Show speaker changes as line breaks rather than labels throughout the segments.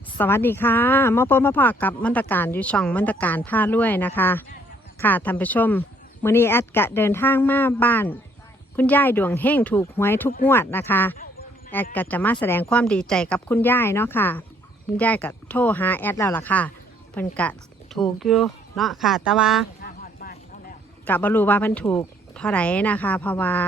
สวัสดีค่ะมาพบมาพอกับมนตการอยู่ช่องมนตการผ้าล้วยนะคะค่ะท่านผู้ชมมื้อนี้แอดกะเดินทางมาบ้านคุณยายดวงเฮงถูกหวยทุกงวดนะคะแอดก็จะมาแสดงความดีใจกับคุณยายเนาะค่ะคุณยายก็โทรหาแอดแล้วล่ะค่ะเพิ่นกะถูกอยู่เนาะค่ะแต่ว่ากะบ่รู้ว่าเพิ่นถูกเท่าไหร่นะคะ เพราะว่า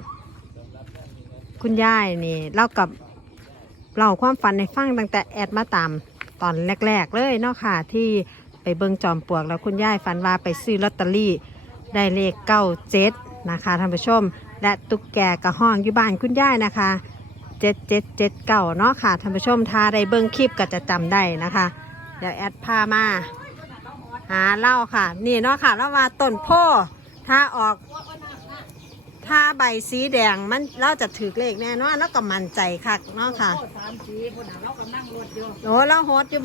คุณยายนี่เล่ากับเล่าความฝันในฟังตั้งแต่แอดมาตามตอนแรกๆเลยเนาะค่ะที่ไปเบิ่งจอมปลวกแล้วคุณยายฝันว่าไปซื้อลอตเตอรี่ได้เลข97นะคะท่านผู้ชมและตุ๊กแกกระห้องอยู่บ้านคุณยายนะคะ7779เนาะค่ะท่านผู้ชมถ้าได้เบิ่งคลิปก็จะจำได้นะคะเดี๋ยวแอดพามาหาเล่าค่ะนี่เนาะค่ะแล้วว่าต้นโพถ้าออกถ้าใบสีแดงมันเราจะถือเลขแน่นอนแล้วก็มั่นใจคักเนาะค่ะ
3 สีคนเราก็นั่งรถอยู่
โอ้เราโฮดอยู่บ่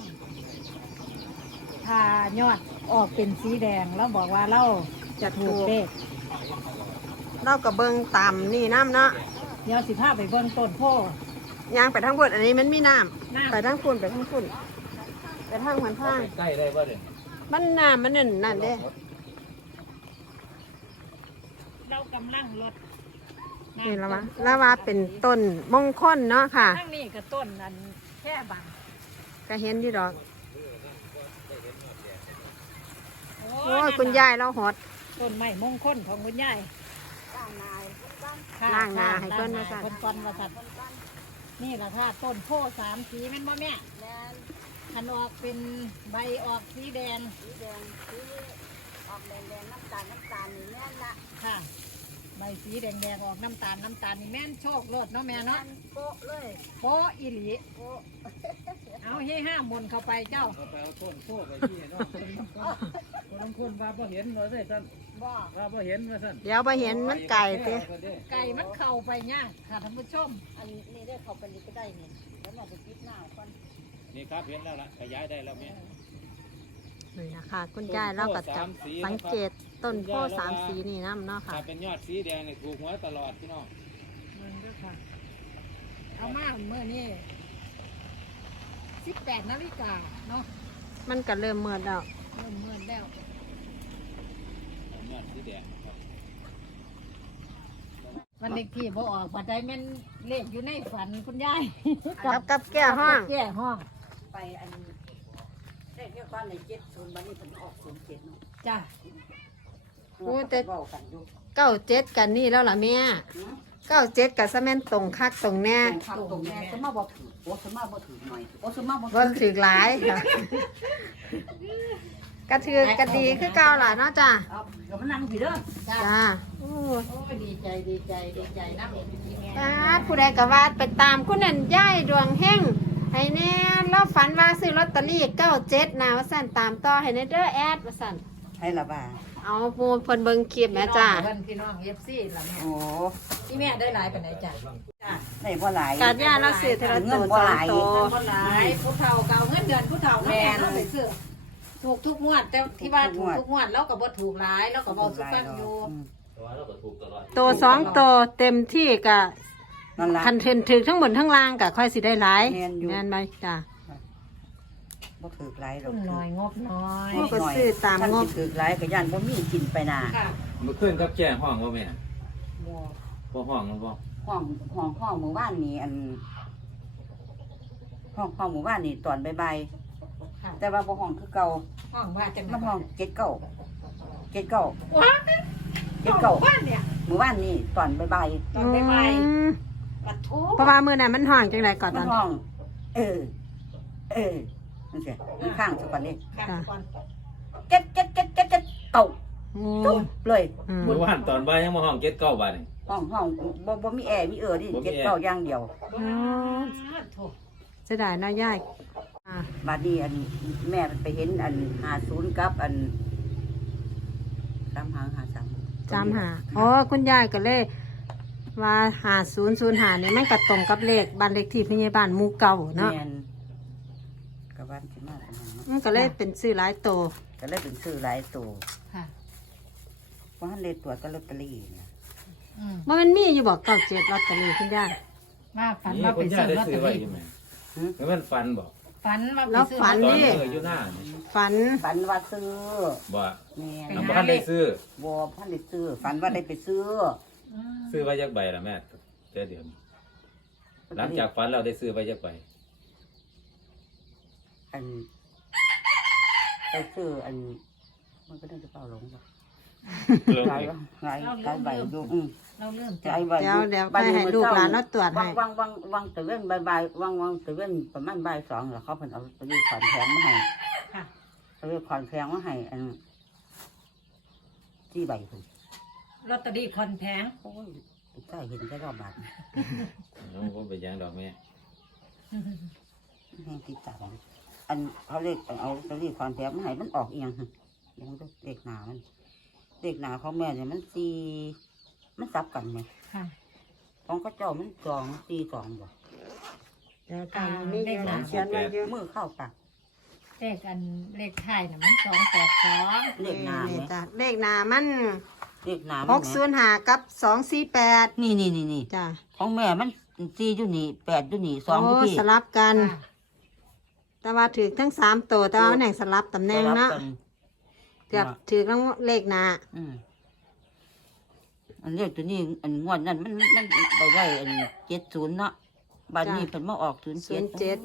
ถ้ายอดออกเป็นสีแดงแล้วบอกว่าเราจะถูกเลข
เราก็เบิ่งตามนี่น้ำเนาะ
เดี๋ยว15ไปเบิ่งต้นโพ
ยางไปทางพุ่นอันนี้มันมีน้ำ
น้ำ
ไปทางพุ่นไปทางพุ่นไปทางหันทาง
ใกล้ได้ป่ะเนี่ย
มันน้ำมันนั่นเด้
เรากำลังรถ
นี่ละวะแล้วว่าเป็นต้นมงคลเนาะค่ะ
ทั้งนี้ก็ต้นอันแค่บัง
ก็เห็นที่ดอกโอ้ยคุณยายเราหด
ต้นไม้มงคลของคุณยาย
ล้างนาให้เพิ่น
มา
มาสั่น
ก่อนมาสั่นนี่แหละค่ะต้นโพ3 สีแม่นบ่แม่อันออกเป็นใบออกสีแดงออกแดงน้ำตาลนี่แม่นละค่ะใบสีแดงออกน้ำตาลนี่แม่นโชครดเนาะแม่เนาะโป๊ะเลยโป๊ะอีหลีโป๊ะเอาให้5 มนเข้าไปเจ้า
เอาไปเอาต้นโพไปที่เนาะคนบางคนว่าพอเห็นว่าได้สั้นว่าพอเห็นว่าสั้น
เดี๋ยวไปเห็นมันไก่เต้
ไก่มันเข้าไปยากค่ะท่านผู้ชมอันนี้ได้เข้าไปนี่ก็ได้นี่แล้วเราจะปิดหน้าก่อน
นี่ครับเห็นแล้วล่ะขยายได้แล้วแม่
นี่นะคะคุณยายเราก็จะสังเกตต้นโพธิ์3 สีนี่น้ำเนาะค่ะ
ถ้าเป็นยอดสีแดงนี่ถูกหวยตลอดพี่น้อง
มันด้วยค่ะเอามาเมื่อนี้18 นาฬิกาเนาะ
มันก็เริ่มเมื่อแล้ว
เริ่มมืดแล้ว
ยอดสีแดงครับ
วันเด็กที่บ่ออกปัจจัยแม่นเลขอยู่ในฝันคุณยาย
กับแก้ห้อง
แก้ห้อง
ไปอันได้เรียกว่าใน70บัดนี้เพิ่นออก07เนาะ
จ้ะ
โอ้แต่
เว้ากันอยู่
97กันนี่แล้วล่ะแม่97กับซะแม่นตรงคักตรงแน่
ตรงข้างตรงแม่สมาบ่ถือโอ้สมาบ่ถือหน่อยโอ้สมาบ่
บ่ถือหลายค่ะกระถือกระดีคือเก่าล่ะเนาะจ้ะ
เอาเดี๋ยวมันนั่งพี่เด้อ
จ้ะ
จ้าโอ้
โอ้ยดีใจนะเห็นจริงๆ
ตาผู้ใดก็ว่าไปตามคุณนั่นยายดวงเฮงให้แน่เราฝันว่าซื้อลอตเตอรี่97นะว่าสั่นตามต่อให้แน่เด้อแอดว่าสั่น
ให้ละบ่า
เอาผู้เพิ่นเบิ่งคลิปแม่จ้า
พี่น้อง FC ล่ะแม่
โอ้
ที่แม่ได้หลายปานใดจ้ะ
ได้บ่หลาย
กาดยาเราซื้อเทละตัวสองตัว
บ่หลายผู้เฒ่าเก่าเงินเดือนผู้เฒ่าแม่เราไปซื้อถูกทุกงวดแต่ที่ว่าถูกทุกงวดเราก็บ่ถูกหลายเราก็บ่สุฟังอยู่
แต่ว่าเราก็ถูกตลอด
ตัวสองตัวเต็มที่ก็
นั่นล่ะ
คันเทนถึกทั้งหมดทั้งล่างก็ค่อยสิได้หลาย
แม่นอยู่
แม่นไหมจ้า
บ่ถือหลายดอก
ทุนน้อยงบน้อย
โอ้ก็ซื้อตามงบ
ถือหลายก็ย่านบ่มีกินไปน่ะ
ค่ะ
เมื่อคืนกับแจ้งห้องว่าแม่
บ่
บ่ห้องแล้วบ่
ห้องหมู่บ้านนี่อันห้องหมู่บ้านนี่ตอนบ่าย
ค่ะ
ๆแต่ว่าบ่ห้องคือเก่า
ห้องว่าจัง
มันห้อง79
ว้าบ้านเนี่ย
หมู่บ้านนี่ตอนบ่าย
ตอนบ่าย
อืม
ๆปัดโถ
เพราะว่ามื้อนั้นมันห่างจังไดก่อน
ๆ
ต
มั
อน น
ห้อง นั่นสิมีข้างสักวันนี้
ค่ะก่อน
เก็ดเก่า
โอ้
ตุ๊บเลย
อืม
เมื่อวานตอนบ่ายยังมาห้องเก็ตเก้าบาทนี่
ห้องบ่มีแอร์มีดิ
บ่มี
เก็ด
แอร์
เก่าอย่างเดียว
ว้าโถ
เสียดายเนาะยายอ่า
บัดนี้อันแม่ไปเห็นอัน50กับอัน353
จำหาอ๋อคุณยายก็เลยว่า5005นี่มันก็ตรงกับเลขบ้านเลขที่พยาบาลหมู่เก่าเนาะ
แม่นก็บ้านสิมาอันนั้นเนาะ
มันก็เลยเป็นซื้อหลายโตว
ก็เลยเป็นซื้อหลายตัว
ค่ะ
เพราะหันเลยตัวก็ลอตเตอรี่นะ
มันมีอยู่บอก97ลอตเตอรี่คุณยาย
มาฝัน
นี่
ว่า
คุ
เป็
ณ
น
ย่า
ซื้อ
ได้
ลอต
ซื้
เต
อ
อ
ไว้
รี่
อยู่ไหมแล้วมันฟันบอก
ฝันว่า
แล้วฝัน
ตอน
นี่
อยู่หน้านี่
ฝัน
ฝันว่าซื้อ
บ่
แม่
น้ำบ่ทันได้ซื้อ
บัวพันได้ซื้อฝันว่าได้ไปซื้อ
ซื้อไว้จักใบล่ะแม่แต่เดี๋ยวนี้หลังจากฝันเราได้ซื้อไว้จักใบ
อันไปซื้ออันมันก็ได้จะเป่าหลงบ่
เริ่ม
หลาย
อีก
หลายใบอยู่
เราเริ่ม
หลายใบอ
เดี๋ยวไปให้ลูกหลานเราตรวจให้
วังตะเว้นบ่ายวังตะเว้นประมาณบ่ายสองแล้วเขาเพิ่นเอาไปยืดขอนแพงมาให้
ค่ะ
เอาไปขอนแพงมาให้อันที่ใบเพิ่น
ลอตเตอรี่คอนแพง
โอ้ยใกล้เห็นแค่รอบบาท
น้องผมไปยังดอกแม่
แห้งติดตามอันเขาเรียกเอาลอตเตอรี่ขอนแพงมาให้มันออกอีหยังหั่นยังบ่เลขหน้ามันเลขหน้าของแม่เนี่ยมันมันซับกันไหม
ค่ะ
ของเขาเจ้ามัน2 4 2บ่
เดี๋ยวกันนี่เดี๋ยวเขียนไว้เยอะ
มือเข้าปาก
เลขอันเลขท้ายน่ะมัน282
เลขหน้า
นี่
เนี่ย
จ้ะเลขหนามัน
เลขหน้ามัน
605กับ248
นี่
จ้ะ
ของแม่มัน4อยู่นี่8อยู่นี่2อยู่
โอ้
พี่
สลับกัน
ค่ะ
แต่ว่าถือทั้ง3ตัวแต่ว่าแหน่งสลับตำแหน่งเนาะ
สลับกั
เกือบถือทั้งเลขหนา
อันเลขตัวนี้อันงวดนั้นมันไปได้อัน70เนาะบัดนี้เพิ่นมาออก07
07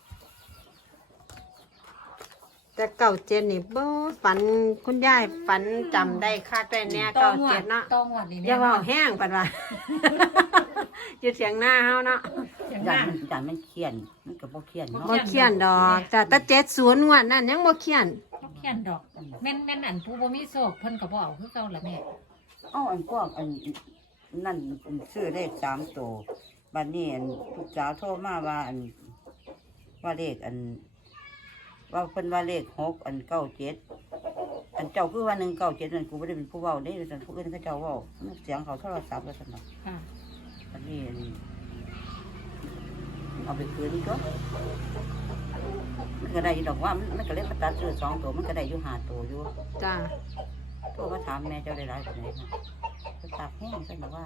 แต่97นี่บ่ฝันคุณยายฝันจำได้คักได้แน่97เนาะ
ต้องวัดนี่
อย่าเว้าแห้งปานว่า อยู่เถียงหน้าเฮาเนาะ
อย่าง
จา
นั้น
จานมันเขียนมันก็บ่เขียนเนาะ
บ่เขียนดอกจ้ะแต่70งวดนั่นยังบ่เขียน
บ่เขียนดอกแม่นอันผู้บ่มีโชคเพิ่นก็บ่เอาคือเก่าล่ะแม่
อันพวกอันนั่นอันซื้อเลข3ตัวบัดนี้อันลูกสาวโทรมาว่าอันว่าเลขอัน ว่าเพิ่นว่าเลข6อัน97อันเจ้าคือว่า197นั่นกูบ่ได้เป็นผู้เว้าเด้ซั่นผู้อื่นเขาเจ้าเว้าเสียงเขาโทรศัพท์ว่าซั่นเนาะ
ค่ะ
อันนี้เอาไปคืนก็มันก็ได้อยู่ดอกว่ามันก็เล่นมาตัดซื้อ2ตัวมันก็ได้อยู่5ตัวอยู่
จ้ะ
โทรมาถามแม่เจ้าได้หลายปานใดคะจะตากแห้งซั่นว่า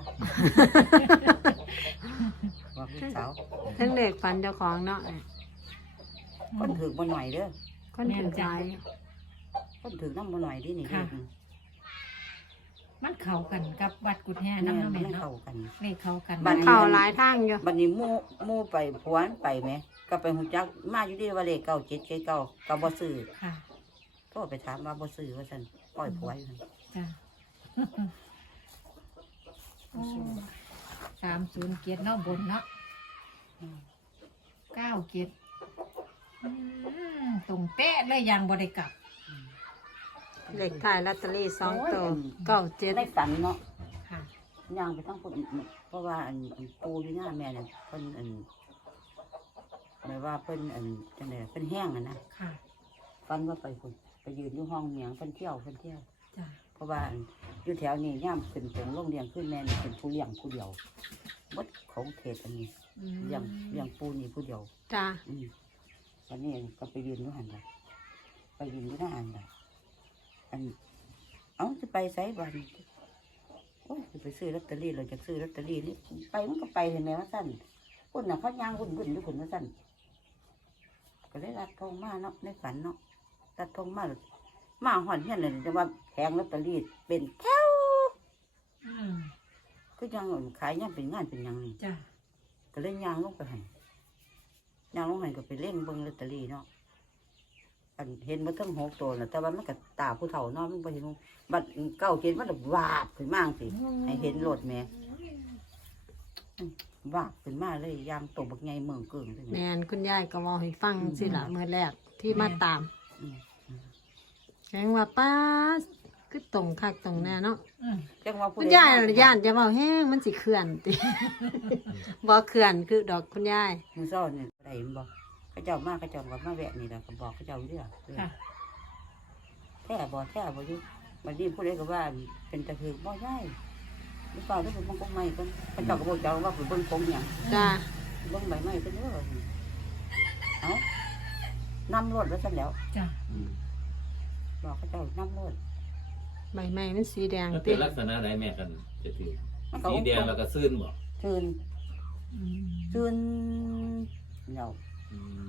ว่าพี่สาว
ทั้งเลขฝันเจ้าของเนาะ
คนถือบ่หน่อยเด้อ
คนถึงใจ
คนถือนำบ่หน่อยดินี่
มันเข้ากันกับวัดกุดแห่
แม่
นำเนาะ
มั
แม่
น
เนาะ
เข้ากัน
เลขเข้ากัน
บัดนี้
เข้าหลายทางอยู่
บัดนี้หมู่ไปพวนไปแหมก็ไปฮู้จักมาอยู่ดีว่าเลข97 79ก็บ่ซื้อ
ค่ะ
โทรไปถามว่าบ่ซื้อว่าซั่นปล่อยผัวอยู่
จ้ะโอ้30เกียรติเนาะบนเนาะ9เกียรติตรงเป๊ะเลยยังบ่ได้กลับ
เลขท้ายลอตเตอรี่2ตัว
ใน
97
ฝันเนาะ
ค่ะ
ย่างไปทั้งคนเพราะว่าอันปูอยู่หน้าแม่เนี่ยเพิ่นอันหมายว่าเพิ่นอันจังได๋เพิ่นแห้งอ่ะนะ
ค่ะ
ฝันว่าไปคนไปยืนอยู่ห้องเมียงเพิ่นเที่ยว
จ้ะ
เพราะว่าอันอยู่แถวนี้ย่ามขึ้นเป็นโรงเรียนขึ้นแม่นี่เป็นผู้เลี้ยงผู้เดียวหมดของเขตอันนี้เลี้ยงปูนี่ผู้เดียว
จ้ะ
วันนี้ก็ไปยืนอยู่หันไปไปยืนอยู่หน้าอันไปอันเอาจะไปไสบ้านโอ้ยสิไปซื้อลอตเตอรี่เราจะซื้อลอตเตอรี่นี่ไปมันก็ไปเห็นไหมว่าสั้นคนน่ะเขาย่างวุ่นอยู่คนว่าสั้นก็เลยรัดทองมาเนาะในฝันเนาะรัดทองมาหอนเฮียนเลยจะว่าแพงลอตเตอรี่เป็นแถว
อืม
คือยังขายยังเป็นงานเป็นหยังนี่
จ้ะ
ก็เลยย่างลงไปให้ย่างลงให้ก็ไปเล่งเบิ่งลอตเตอรี่เนาะอันเห็นมาทั้ง6ตัวน่ะแต่ว่ามันก็ตาผู้เฒ่าเนาะมันบ่เห็นบัด97มันวาบขึ้นมาจังซี่ให้เห็นโลดแหม่วาบขึ้นมาเลยยางตกบักใหญ่เมืองเกิงเลย
แม่นคุณยายก็เว้าให้ฟังสิล่ะมื้อแรกที่มาตาม
อืม
แกงว่าป้าคือตรงคักตรงแน่เนาะ
อืม
จังว่าผู้
คุณ
ใด
ยายย่านจะเว้าแห้งมันสิเคลื่อนติ บ่เคลื่อนคือดอกคุณยาย
มื้อเช้านี่ได้เห็นบ่เขาเจ้ามาเขาเจ้าก็มาแวะนี่ล่ะก็บอกเขาเจ้าอยู่เด้อ
ค่ะ
แท้บ่อยู่บัดนี้ผู้ใดก็ว่าเป็นตะคือบ่ใช่หรือเปล่าหรือเป็นบางกงไม้เพิ่นเขาเจ้าก็บอกเจ้าว่าเป็นเบิ่งกงหยัง
จ้ะ
เบิ่งใบไม้เพิ่นเด้อเอ้านำรถแล้วซั่นแล้ว
จ้ะ
บอกเขาเจ้านำรถ
ใบไม้มันสีแดง
มัน
ติ
เป็นลักษณะไหนแม่กันจะถือ
มันก็
สีแดงแล้วก็ซื่นบ่
ตื่น
อืม
ตื่นแล้ว
อืม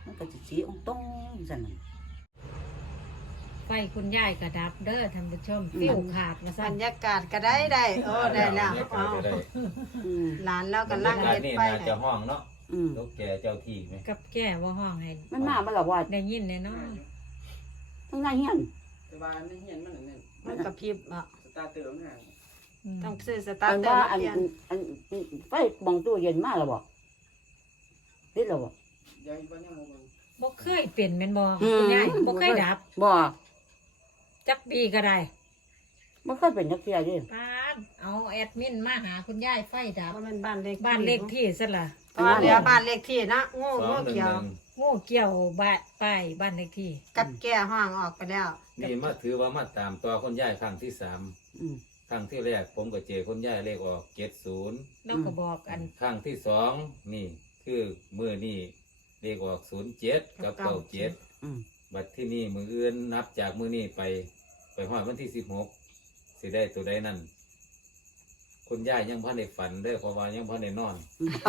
มันก็สิสีองตรงซั่นน่ะ
ไฟคุณยายกระดับเด้อท่านผู้ชมฟิวขาดมา
บ
สั่
ร
น
รยากาศก็ได้โอ้ได้แล้วเอา
ได้
อืม
หลานแล้วกันล่าง
บรรยากาศ
เฮ็ด
นี่
ไฟ
น่า
ให้
จะห้องเนาะ
อืม
ลูกแก่เจ้าที่ไหม
กับแก่ว่าห้องให้
มันมาบ่ล่ะว่า
ได้ยินแน่นอน
ทั้งในเฮียน
แต่ว่าในเฮียนมันนั่น
มันกระพริบอ่ะ
สตาร์เตอร์มันห่าง
ต้องซื้อสตา
อั
ร์
น
เตอร์
ว่า
มาเปลี่ยน
อันไฟมองตู้เย็นมาแล้วบ่ติดแล้วบ่
ยายบ้านยังบ่เบิ่ง
บ่เคยเป็นแม่นบ่คุณยายบ่เคยดับ
บ่
จักปีก็ได้
บ่เคยเป็นจักเที่ยเดิ
ป้าดเอาแอดมินมาหาคุณยายไฟดับ
ว่ามันบ้านเลข
บ้านเลขที่ซะล่ะ
อ๋อเดี๋ยวบ้านเลขที่นะงู
211
เขียว
งูเกี่ยวบ้านป้ายบ้านเลขที่
กับแก้ห้องออกไปแล้ว
นี่มาถือว่ามาตามต่อคนยายครั้งที่3
อืม
ครั้งที่แรกผมก็เจอคนยายเลขออก70
แล้วก็บอกอัน
ครั้งที่2นี่คือมื้อนี้เลขออก07กับ97
อืม
บัดที่นี่มืออื่นนับจากมือนี้ไปฮอดวันที่16สิได้ตัวใดนั่นคุณย่ายยังพันในฝันเด้อเพราะว่ายังพันในนอน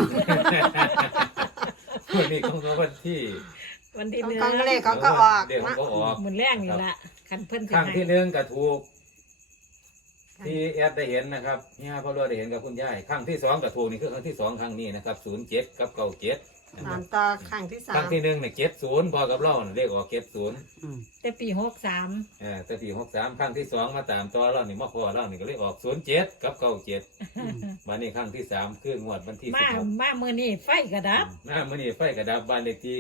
วันนี้ก็วันที่
วันที่
ของ
หนึ่ง
กองเลขเขาก็ออก
เดี๋ยวมัน
นะ
ก็ออก
หมุนแรงนี่ละคันเพิ่น
ครั้งที่
ให้
หนึ่งก็ถูก ที่แอดได้เห็นนะครับเนี่ยพ่อรวยได้เห็นกับคุณย่ายครั้งที่สองก็ถูกนี่คือครั้งที่สองครั้งนี้นะครับ07กับ97นะค
ตา
รั
ม
บ
ต่อครั้งที่สา
ครั้ง
ม
ที่หนึ่งเนี่ย70พอกับเราน่ะเลขออก70
อืม
แต่ปี63
แต่ปี63ครั้งที่สองมาตามต่อเรานี่มาพอเรานี่ก็เลยออก07กับ97วันนี้ครั้งที่สามคืองวดวันที่
มา
16
มามื้อนี้ไฟกระดับ
หน้ามื้อนี้ไฟกระดับบ้านเลขที่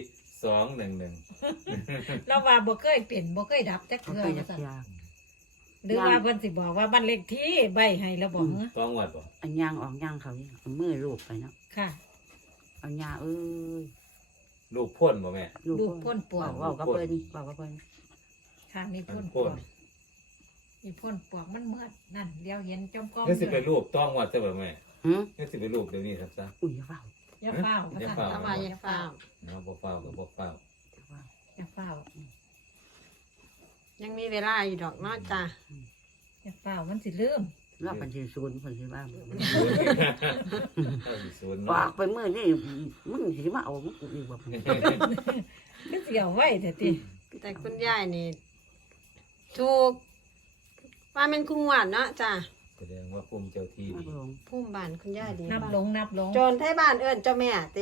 211
เราว่าบ่เคยเป็นบ่เคยดับจัก
บ่
เทื่อ
เคยจั
ว่าก ซั่น
เที่ย
หรือว่าเพิ่นสิบอกว่าบ้านเลขที่ใบให้แล้วบอกเหรอ
ต้องวัดบ่
อันย่างออกย่างเขานี่เอามือลูบไปเนาะ
ค่ะ
เอาย่าเอ้ย
ลูกพ่นบ่แม่
ลูกพ่นปวก
เว้ากับเพิ่นเว้ากับเพิ่น
ค่ะมีพ่นป
พ่
วน กมีพ่นปวกมันเมื่อนั่นเดี๋ยวเห็นจอมกอง
นี่สิไปรูปต้องวัดซะบ่แม่
หึ
นี่สิไปรูปเดี๋ยวนี้ครับซะ
อุ้ยอย่าเว้า
อย่าเฝ้า
อย่า
ค่ะ
เฝ้า
เอาไว้อย่าเฝ้า
เนาะบ่เฝ้าก็บ่เฝ้า
อย่าเว้า
อย่าเฝ้า
ยังมีเวลาอยู่ดอกเนาะจ้ะ
อย่าเฝ้ามันสิลืม
เราเป็นสิศูนย์เพิ่นสิว่า
เอาสิศูนย์
บอ
เนาะ
กไปมื้อนี้มึงสิมาเอามึงกูอีกบ่
ก็สิเอาไว้แต่ติ
แต่คุณยายนี่ถูกว่าเป็นคุ้งหวานเนาะจ้ะ
แสดงว่าภูมิเจ้าที่
มา
ดี
ลง
พุ่มบ้านคุณยายดี
นับลงนับลง
โจรไทยบ้านเอิ้นเจ้าแม่ติ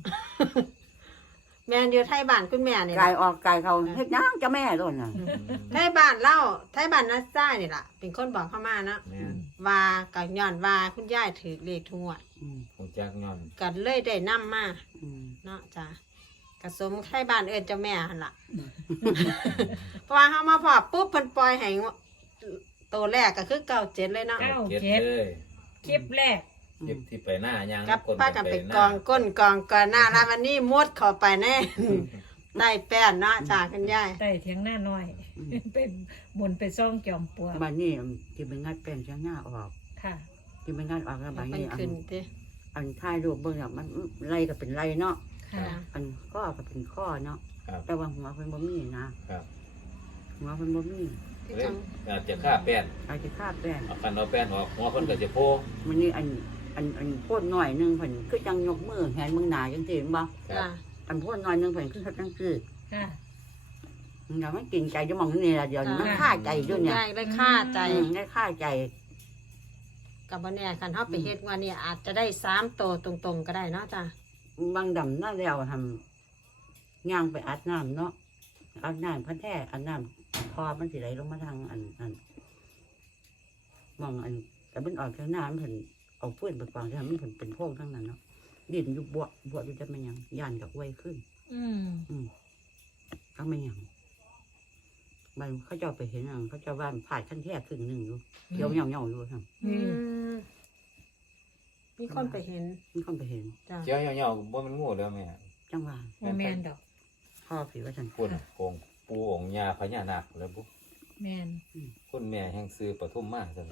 แม่นอยู่ไทยบ้านคุณแม่นี่
กา
ล่ะ
ยออกกายเขาเฮ็ดหยังจะแม่โดนน่ะ
ไทยบ้านเล่าไทยบ้านนัดซ้ายนี่ล่ะ เป็นคนบอกเข้ามาเนาะ
แม่น
ว่าก็ย้อนว่าคุณยายถือเลขทุกงวด
อืม
ฮู้จักย้อน
ก็เลยได้นำมา
อืม
เนาะจ้ะกระสมไทยบ้านเอิ้นเจ้าแม่หั่นล่ะ เพราะว่าเฮามาพอปุ๊บเพิ่นปล่อยให้ตัวแรกก็คือ97เลยเนาะ
เก็บเลย
คลิปแรก
เก็บที่ไปหน้ายาง
กับ
คน
ป้ากันไป
ห
กองก้นกองก่อนหน้าแล้ววันนี้มุดเข้าไปแน่ ได้แป้นเนาะจ้าคุณยาย
ใต้เถียงหน้าน้อยไปหมุนไปซ่องจอมปลวก
บัดนี้ที่เป็นงัดเป็นจังหน้าออก
ค่ะ
ที่เป็นงัดออกแล้วบัด
มัน
นี้
ขึ้นติ
อันท้ายรูปเบิ่งแล้วมันไล่ก็เป็นไล่เนาะ
ค่ะ
อันข้อก็เป็นข้อเนาะ
ครับ
แต่ว่าหัวเพิ่นบ่มีนะครับ หัวเพิ่นบ่มี
ที่
เอ้ย
จัง
อาจจะฆ่าแป้น
อาจจะคาบแป้น
เอาคันเอาแป้นออกหัวเพิ่นก็จะโผล่
มันนี่อันโพดหน่อยหนึงเพิ่นคือจังยกมือแหนมึงหน้าจังซี่เห็นบ่
ครั
จ้า
บ
อันโพดหน่อยหนึงเพิ่นคือเฮ็ดจังซี่
ค่ะ
อย่ามันกินใจจะมองนี่ล่ะเดี๋ยวนี้มันฆ่าใจอยู่เนี่ย
ยายได้ค่าใจ
ได้ฆ่าใจ
กับวันนี้คันเฮาไปเฮ็ดวันนี้อาจจะได้3ตัวตรงๆก็ได้เนาะจ้า
บางดำน่าแล้วทำย่างไปอาบน้ำเนาะอาบน้ำพันแท้อาบน้ำพอมันสิไหลลงมาทางอันมองอันแต่มันออกจากน้ำเพิ่นเอาฟืนไปกวางที่มันเพิ่นเป็นโพรงทั้งนั้นเนาะดินอยู่บวอยู่จะมันหยังย่านกับไว้ขึ้น
อืม
ก็ไม่หยังมันเขาเจ้าไปเห็นหยังเขาเจ้าว่าผ่านขั้นแท้ครึ่งหนึ่งอยู่เขียวเหย่าอยู่ครับ
อืมมีคนไปเห็น
นี่คนไปเห็น
จ้า
เจ้าเหี่ยวๆบ่มันงูแล้วแม่
จังหว่า
โมแมนดอก
พ่อผีว่าฉัน
คุณโกงปูองค์ญาพญานาคแล้วบุ
แมน
คุณแม่แห่งซื้อปฐุมมาซั่น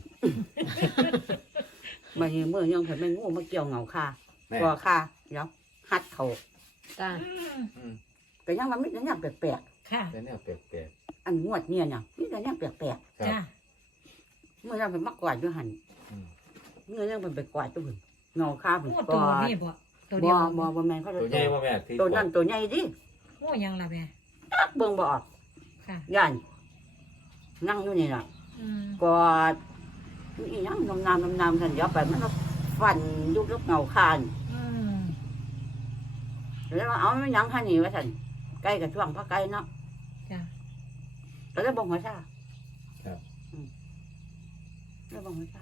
มาเห็นเมื่อยังเห็นแม่งูมาเกี่ยวเหงาคา
แม่
ตัวคาเดี๋ยวหัดเขา
จ้า
อืม
แต่ยังมันไม่ได้ยังแปลก
ค่ะ
เป็นแนวแปลก
ๆอันงวดเนี่ยนี่แต่ยังแปลก
ๆครับ
จ้า
ๆเมื่อยังเป็นมักกวาดอยู่หัน
อืม
เมื่อยังเป็นไปกวาดตัวหุ่นเงาคาเป็น
โอ้
ก
ตัว
วาด
นี่บ่ตัว
บ่
เดียว
บ่แม่นเขาจะ
ตัวใหญ่บ่แม่ที่
ตัวนั่นตัวใหญ่ดิ
งูหยังล่ะแม่
ตักเบิ่งบ่ออก
ค่ะ
ย่านนั่งอยู่นี่ล่ะ
อืม
กอดนี่ยังนมน้ำท่านเดี๋ยวไปมันก็ฟันยุบลูกเงาคาน
อืม
แล้วว่าเอาไม่ยังข้านี่ว่าท่านใกล้กับช่วงพระไก่เนาะ
จ้ะ
แล้วบอกหัวชา
ครับ
แล้วบอกหัวชา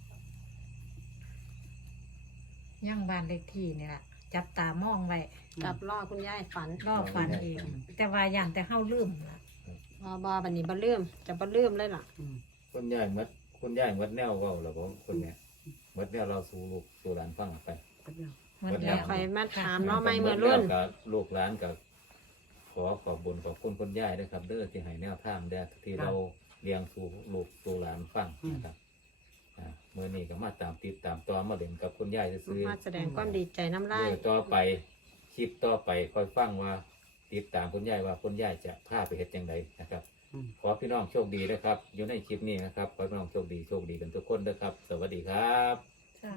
ย่างบ้านเลขที่นี่ล่ะจับตามองไว้
กับล่อคุณยายฝัน
รอฝันเอง แต่ว่าอย่างแต่เฮาลืมล่ะ
บอบันนี้บ่ลืมจะบ่ลืมเลยล่ะ
คุณยายมัดแนวเว้าแล้วบ่คนเนี่ยมัดแนวเราสู่ลูกสู่หลานฟังไป
ก็เดียว
หมด
เดี๋
แล้
ยว
ว
คอยมาถามเนาะไม่เมื่อรุ่น
กับลูกหลานกับขอบบุญขอบคุณคุณยายด้วยครับเด้อที่ให้แนวทางเด้อที่เราเลี้ยงสู่ลูกสู่หลานฟังนะครับเมื่อนี้ก็มาตามติดตามต่อมาเล่นกับคุณยายซื้อ
มาแสดงความดีใจน้ำลาย
ต่อไปคลิปต่อไปคอยฟังว่าติดตามคุณยายว่าคุณยายจะพาไปเฮ็ดจังไดนะครับ ขอพี่น้องโชคดีนะครับ อยู่ในคลิปนี้นะครับขอพี่น้องโชคดีกันทุกคนนะครับ สวัสดีครับ
จ้ะ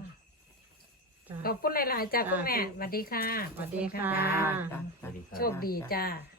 ขอบคุณหลายๆจ้าคุณแม่สวัสดีค่ะ
สวัสดีค่ะ
จ้า
สวัสดีครับ
โชคดีจ้า